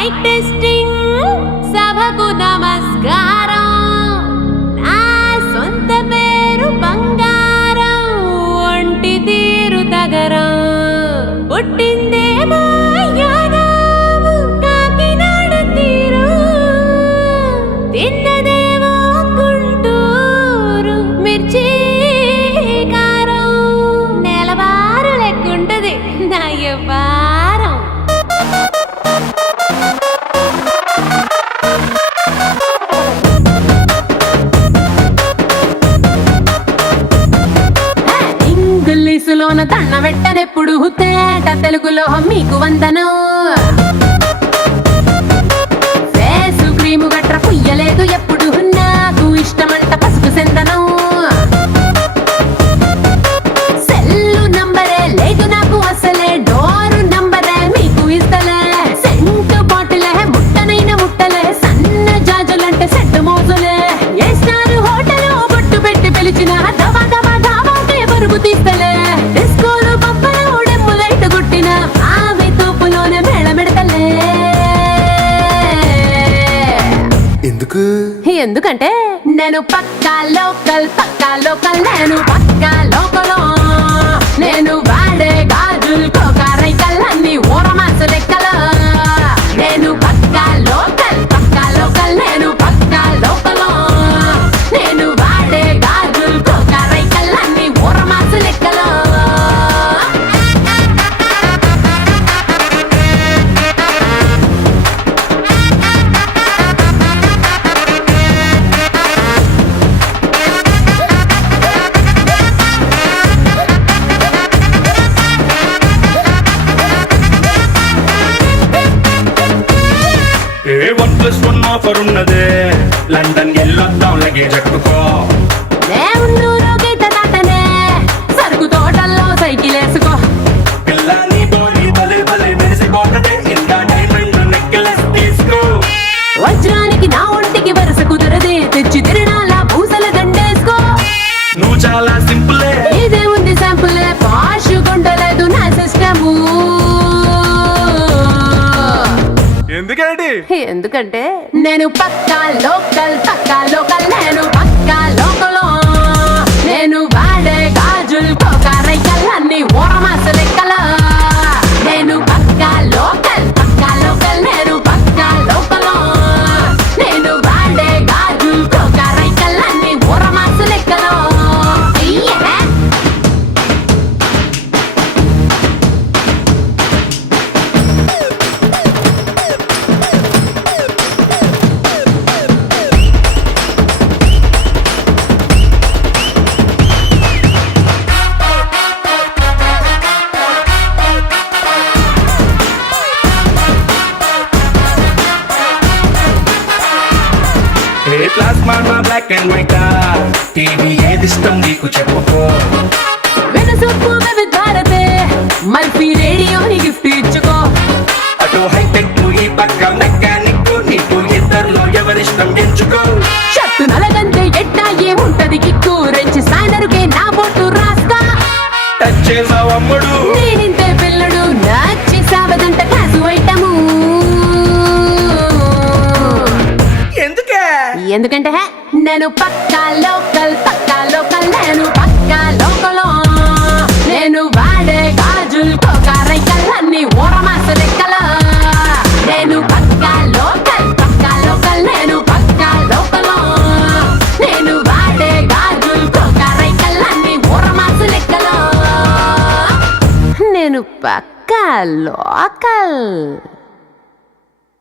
mic testing సభకు నమస్కారం నా సొంత పేరు బంగారం ఒంటి తీరు తగరం పుట్టిందేమో యానాము కాకినాడ తీరు తిన్నదేమో గుంటూరు మిర్చి కారం నెలవారు లెక్కుంటది నా యవ్వారం ఇంగ్లీషులోన దండ పెట్టనెప్పుడు తేట తెలుగులో మీకు వందనం ఫేసు క్రీము గట్ర పుయ్యలేదు ఎప్పుడు నాకు ఇష్టమంట పసుపు సెందనం సెల్లు నంబరే లేదు నాకు అసలే డోరు నంబరే మీకు ఇస్తలే సెంటు బాటిలే ముట్టనైన ముట్టలే సన్న జాజులంటే సెట్ మోజులే ఏ స్టార్ హోటల్ బొట్టు పెట్టి పిలిచిన దవా దవా దావాకే బరువు తీస్తలే డిస్కోలు పప్పలు డెమ్ము లైట్ గుట్టిన ఆమె తోపులోనే మేళమెడతలే ఎందుకంటే నేను పక్కా లోకల్ నేను పక్కా లోకల్ నేను వాడే గాజులు కోకారైకల్ అన్ని ఊరమాసు లెక్కలు నేను పక్కా లోకల్ నేను పక్కా లోకల్ నేను వాడే గాజులు కోకారైకల్ అన్ని ఊరమాసు లెక్కలు +1 ఆఫర్ ఉన్నదే లండన్ ఎల్లొద్దాం లగేజ్ ఎక్కుకో దేవుళ్ళూరు గీత దాటనే సరుకు తోటల్లో సైకిల్ వేసుకో పిల్ల నీ బాడీ భలే భలే మెరిసిపోతదే ఇంకా డైమండ్ నెక్లెస్ తీసుకో వజ్రానికి నా ఒంటికి వరుస కుదరదే తెచ్చి తిరణాల పూసల దండేసుకో నువ్వు చాలా సింపులే ఇదే ఉంది శాంపులే పాష్ కొండలేదు నా సిస్టము ఎందుకంటే నేను పక్కా లోకల్ నేను పక్కా లోకల్ నేను వాడే గాజులు కోకారైకల్ అన్ని ఊరమాసు లెక్కల నేను పక్కా లోకల్ నేను పక్కా లోకల్ నేను వాడే గాజులు కోకారైకల్ అన్ని ఊరమాసు లెక్కల plasma black and white TV ఏది ఇష్టం నీకు చెప్పుకో వెనసొప్పు భారతే మల్పీ రేడియోని గిఫ్ట్ ఇచ్చుకో అటు హైటెక్ ఈ పక్క మెకానిక్ నీకు ఇద్దరులో ఎవరిష్టం ఎంచుకో షర్టు నలగంటే ఎట్టా ఏముంటది కిక్కు రెంచి స్పానరుకే నా బొట్టు రాస్తా టచ్ చేసావు అమ్ముడు నేనింతే పిల్లడు నచ్చి సావదంట క్లాసు ఐటము ఎందుకంటే నేను పక్కా లోకల్ నేను పక్కా లోకల్ నేను వాడే గాజులు కోకారైకల్ అన్ని ఊరమాసు లెక్కల నేను పక్కా లోకల్ నేను పక్కా లోకల్ నేను వాడే గాజులు కోకారైకల్ అన్ని ఊరమాసు లెక్కల నేను పక్కా లోకల్